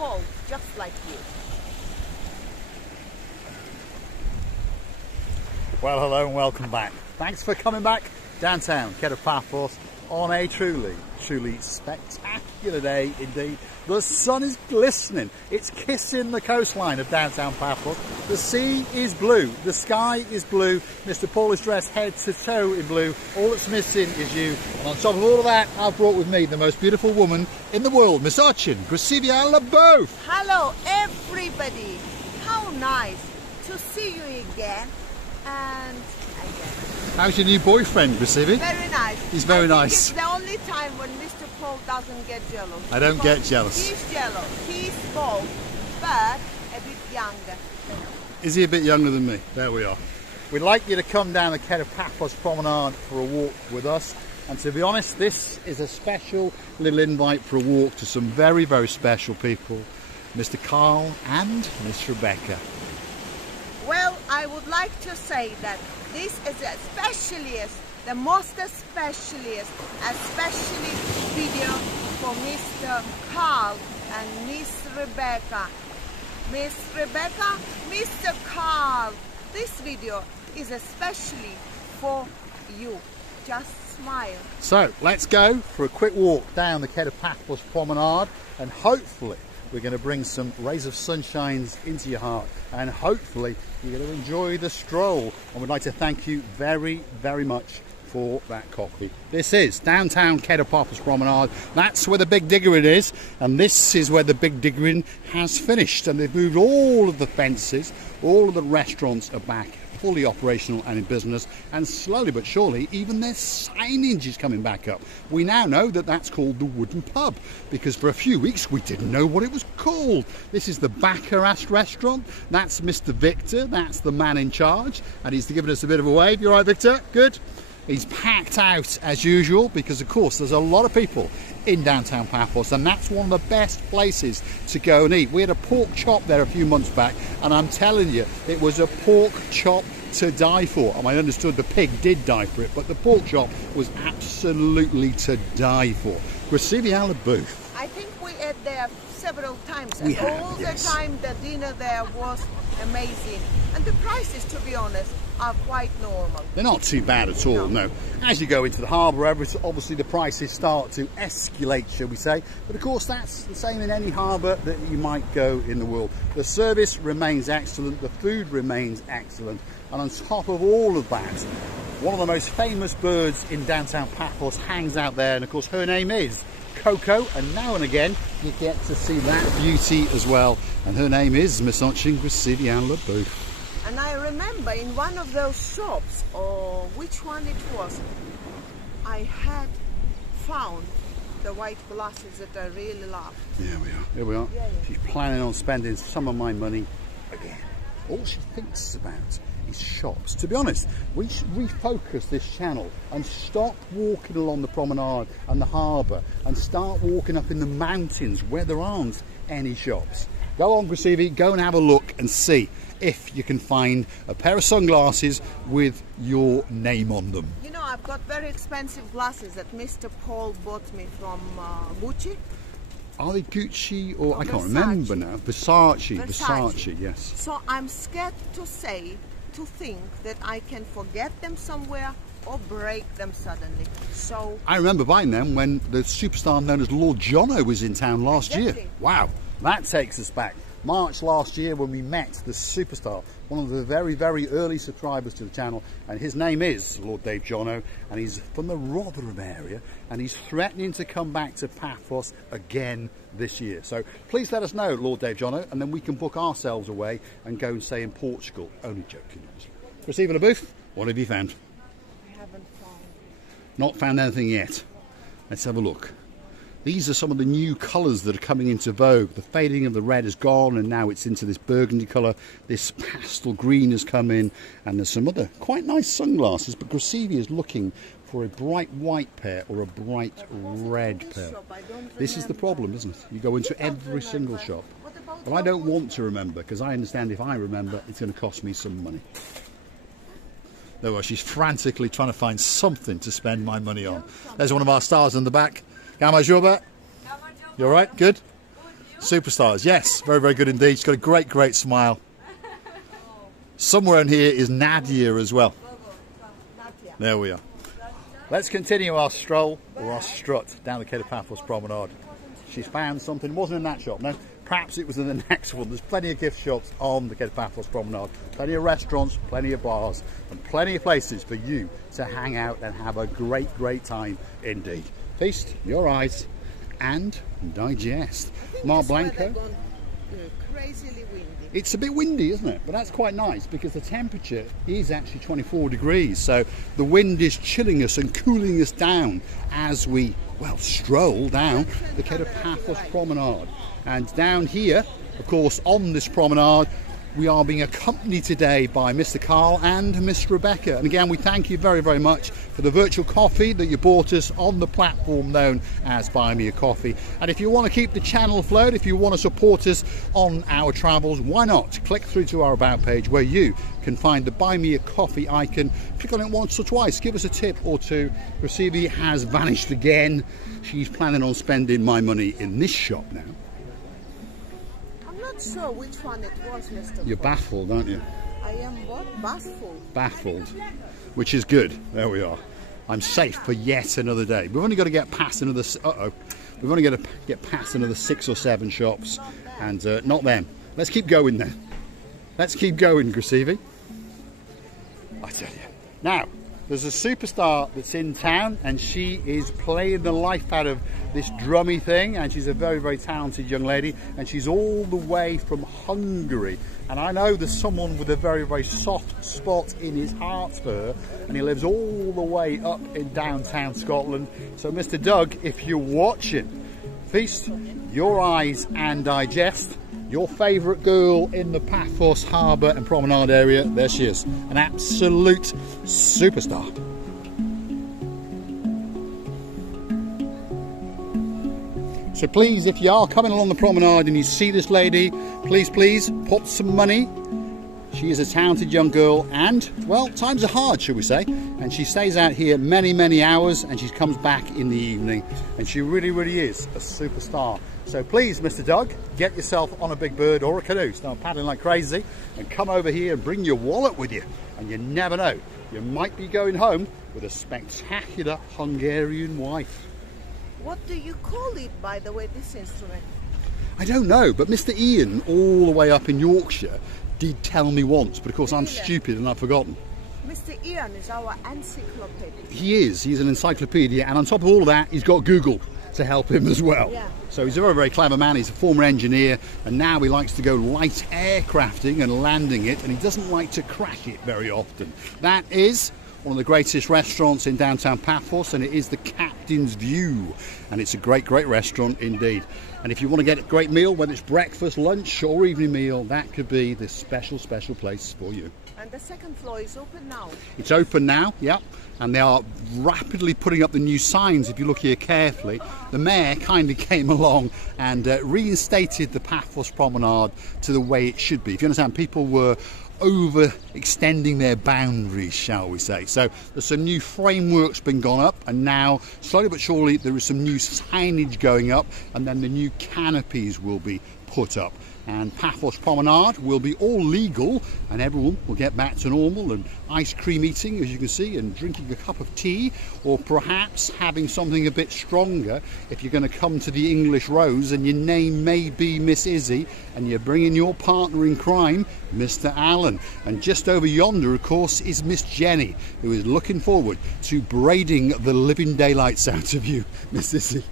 bold, just like you. Well, hello and welcome back. Thanks for coming back downtown Kato Paphos on a truly spectacular day indeed. The sun is glistening. It's kissing the coastline of downtown Paphos. The sea is blue. The sky is blue. Mr. Paul is dressed head to toe in blue. All that's missing is you. And on top of all of that, I've brought with me the most beautiful woman in the world, Miss Urchin. Gracivia Leboeuf. Hello, everybody. How nice to see you again and again. How's your new boyfriend, Gracivia? Very nice. He's very nice. It's the only time when Mr. Paul doesn't get jealous. I don't get jealous. He's jealous. He's bald, but a bit younger. Is he a bit younger than me? There we are. We'd like you to come down the Kato Paphos Promenade for a walk with us. And to be honest, this is a special little invite for a walk to some very, very special people. Mr. Carl and Miss Rebecca. Well, I would like to say that this is the most specialist video for Mr. Carl and Miss Rebecca. Miss Rebecca, Mr. Carl, this video is especially for you. Just smile. So let's go for a quick walk down the Kato Paphos Promenade, and hopefully we're going to bring some rays of sunshine into your heart, and hopefully you're going to enjoy the stroll. And we'd like to thank you very, very much for that coffee. This is downtown Kato Paphos Promenade. That's where the Big Diggering is, and this is where the Big Diggering has finished. And they've moved all of the fences, all of the restaurants are back fully operational and in business, and slowly but surely even their signage is coming back up. We now know that that's called the Wooden Pub, because for a few weeks we didn't know what it was called. This is the Baccarat restaurant. That's Mr. Victor, that's the man in charge, and he's giving us a bit of a wave. You all right, Victor? Good. He's packed out as usual because of course there's a lot of people in downtown Paphos, and that's one of the best places to go and eat. We had a pork chop there a few months back, and I'm telling you, it was a pork chop to die for. And I understood the pig did die for it, but the pork chop was absolutely to die for. Gracivia Leboeuf. I think we ate there several times, We and have, all yes. the time the dinner there was amazing. And the prices, to be honest, are quite normal. They're not too bad at all, no. As you go into the harbour, obviously the prices start to escalate, shall we say. But of course that's the same in any harbour that you might go in the world. The service remains excellent, the food remains excellent, and on top of all of that, one of the most famous birds in downtown Paphos hangs out there, and of course her name is Coco, and now and again you get to see that beauty as well, and her name is Miss Gracivia Leboeuf. And I remember in one of those shops, or which one it was, I had found the white glasses that I really love. Here we are, here we are. Yeah, yeah. She's planning on spending some of my money again. All she thinks about is shops. To be honest, we should refocus this channel and stop walking along the promenade and the harbour and start walking up in the mountains where there aren't any shops. Go on, Gracivia, go and have a look and see if you can find a pair of sunglasses with your name on them. You know, I've got very expensive glasses that Mr. Paul bought me from Gucci. Are they Gucci or I can't Versace. remember now? Versace, yes. So I'm scared to think that I can forget them somewhere or break them suddenly. So I remember buying them when the superstar known as Lord Jono was in town last year. Wow, that takes us back. March last year when we met the superstar, one of the very, very early subscribers to the channel, and his name is Lord Dave Jono, and he's from the Rotherham area, and he's threatening to come back to Paphos again this year. So please let us know, Lord Dave Jono, and then we can book ourselves away and go and stay in Portugal. Only joking, obviously. Gracivia Leboeuf, what have you found? I haven't found. Not found anything yet. Let's have a look. These are some of the new colours that are coming into vogue. The fading of the red is gone, and now it's into this burgundy colour. This pastel green has come in, and there's some other quite nice sunglasses, but Gracivia is looking for a bright white pair or a bright red pair. This is the problem, isn't it? You go into every single shop. But I don't want to remember, because I understand if I remember, it's going to cost me some money. There well, she's frantically trying to find something to spend my money on. There's one of our stars in the back. How much, Robert? You all right? Good? Superstars, yes, very, very good indeed. She's got a great, great smile. Somewhere in here is Nadia as well. There we are. Let's continue our stroll, or our strut, down the Kato Paphos Promenade. She's found something. It wasn't in that shop, no. Perhaps it was in the next one. There's plenty of gift shops on the Kato Paphos Promenade. Plenty of restaurants, plenty of bars, and plenty of places for you to hang out and have a great, great time indeed. Feast your eyes and digest. Mar Blanco. Crazily windy. It's a bit windy, isn't it? But that's quite nice because the temperature is actually 24 degrees. So the wind is chilling us and cooling us down as we, well, stroll down the Kato Paphos Promenade. And down here, of course, on this promenade, we are being accompanied today by Mr. Carl and Miss Rebecca. And again, we thank you very, very much for the virtual coffee that you bought us on the platform known as Buy Me a Coffee. And if you want to keep the channel afloat, if you want to support us on our travels, why not click through to our About page where you can find the Buy Me a Coffee icon. Click on it once or twice, give us a tip or two. Receivy has vanished again. She's planning on spending my money in this shop now. I'm not sure which one it was, Mr. You're baffled, aren't you? I am what? Baffled. Baffled, which is good. There we are. I'm safe for yet another day. We've only got to get past another. We've only got to get past another 6 or 7 shops, and not them. Let's keep going then. Let's keep going, Receivy. I tell you. Now, there's a superstar that's in town, and she is playing the life out of this drummy thing, and she's a very, very talented young lady, and she's all the way from Hungary. And I know there's someone with a very, very soft spot in his heart for her, and he lives all the way up in downtown Scotland. So Mr. Doug, if you're watching, feast your eyes and digest your favourite girl in the Paphos Harbour and Promenade area. There she is, an absolute superstar. So please, if you are coming along the promenade and you see this lady, please, please, put some money. She is a talented young girl, and, well, times are hard, shall we say, and she stays out here many, many hours, and she comes back in the evening, and she really, really is a superstar. So please, Mr. Doug, get yourself on a big bird or a canoe, start paddling like crazy, and come over here and bring your wallet with you. And you never know, you might be going home with a spectacular Hungarian wife. What do you call it, by the way, this instrument? I don't know, but Mr. Ian, all the way up in Yorkshire, did tell me once, but of course I'm stupid and I've forgotten. Mr. Ian is our encyclopedia. He is, he's an encyclopedia, and on top of all of that, he's got Google to help him as well. Yeah. So he's a very, very clever man. He's a former engineer, and now he likes to go light aircrafting and landing it, and he doesn't like to crash it very often. That is one of the greatest restaurants in downtown Paphos, and it is the Captain's View, and it's a great, great restaurant indeed. And if you want to get a great meal, whether it's breakfast, lunch or evening meal, that could be this special, special place for you. And the second floor is open now? It's open now, yep. And they are rapidly putting up the new signs. If you look here carefully, the mayor kindly came along and reinstated the Paphos Promenade to the way it should be. If you understand, people were overextending their boundaries, shall we say. So there's some new frameworks been gone up, and now slowly but surely there is some new signage going up, and then the new canopies will be put up. And Paphos Promenade will be all legal, and everyone will get back to normal and ice cream eating, as you can see, and drinking a cup of tea, or perhaps having something a bit stronger if you're going to come to the English Rose and your name may be Miss Izzy and you're bringing your partner in crime, Mr. Alan. And just over yonder, of course, is Miss Jenny, who is looking forward to braiding the living daylights out of you, Miss Izzy.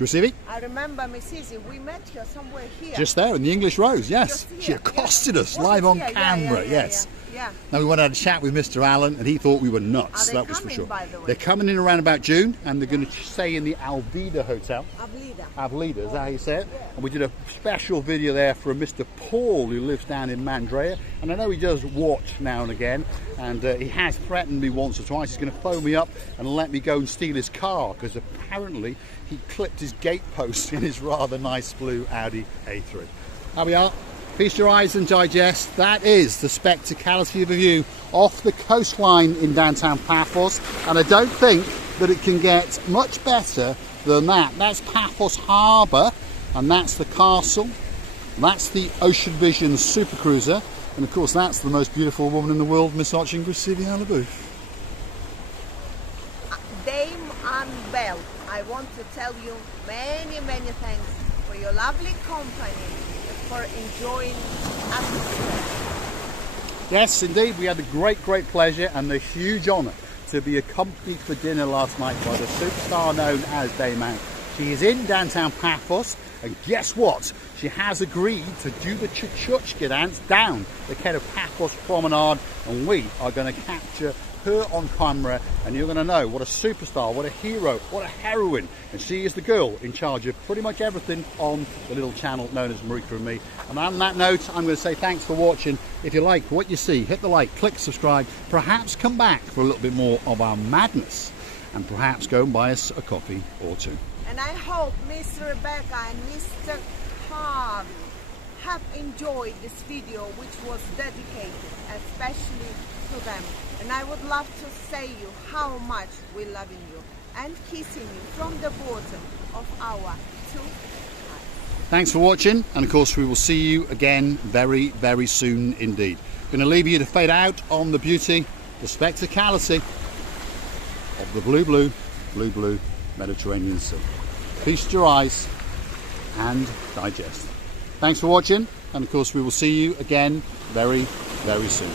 Receivy? I remember Miss Izzy, we met her somewhere here. Just there in the English Rose, yes. She accosted us live on camera, yes. Yeah. Now we went and had a chat with Mr. Allen, and he thought we were nuts, that was for sure. They're coming in around about June, and they're going to stay in the Alvida Hotel. Avlida, is that how you say it? Yeah. And we did a special video there for Mr. Paul, who lives down in Mandrea, and I know he does watch now and again, and he has threatened me once or twice. He's going to phone me up and let me go and steal his car, because apparently he clipped his gate post in his rather nice blue Audi A3. There we are. Feast your eyes and digest. That is the spectacality of a view off the coastline in downtown Paphos, and I don't think that it can get much better than that. That's Paphos Harbour, and that's the castle. That's the Ocean Vision Super Cruiser, and of course that's the most beautiful woman in the world, Miss Arching Gracivia. Dame Anne Bell, I want to tell you many thanks for your lovely company, for enjoying us. Yes, indeed, we had a great pleasure and the huge honour to be accompanied for dinner last night by the superstar known as Dame Anne. She is in downtown Paphos, and guess what? She has agreed to do the Chuchuchka dance down the Kato Paphos Promenade, and we are going to capture her on camera, and you're going to know what a superstar, what a hero, what a heroine, and she is the girl in charge of pretty much everything on the little channel known as Marika and Me. And on that note, I'm going to say thanks for watching. If you like what you see, hit the like, click subscribe, perhaps come back for a little bit more of our madness, and perhaps go and buy us a coffee or two. And I hope Miss Rebecca and Mr. Harvey have enjoyed this video, which was dedicated especially to them. And I would love to say you how much we're loving you and kissing you from the bottom of our 2 hearts. Thanks for watching, and of course we will see you again very soon indeed. Going to leave you to fade out on the beauty, the spectacality of the blue Mediterranean Sea. Feast your eyes and digest. Thanks for watching, and of course we will see you again very soon.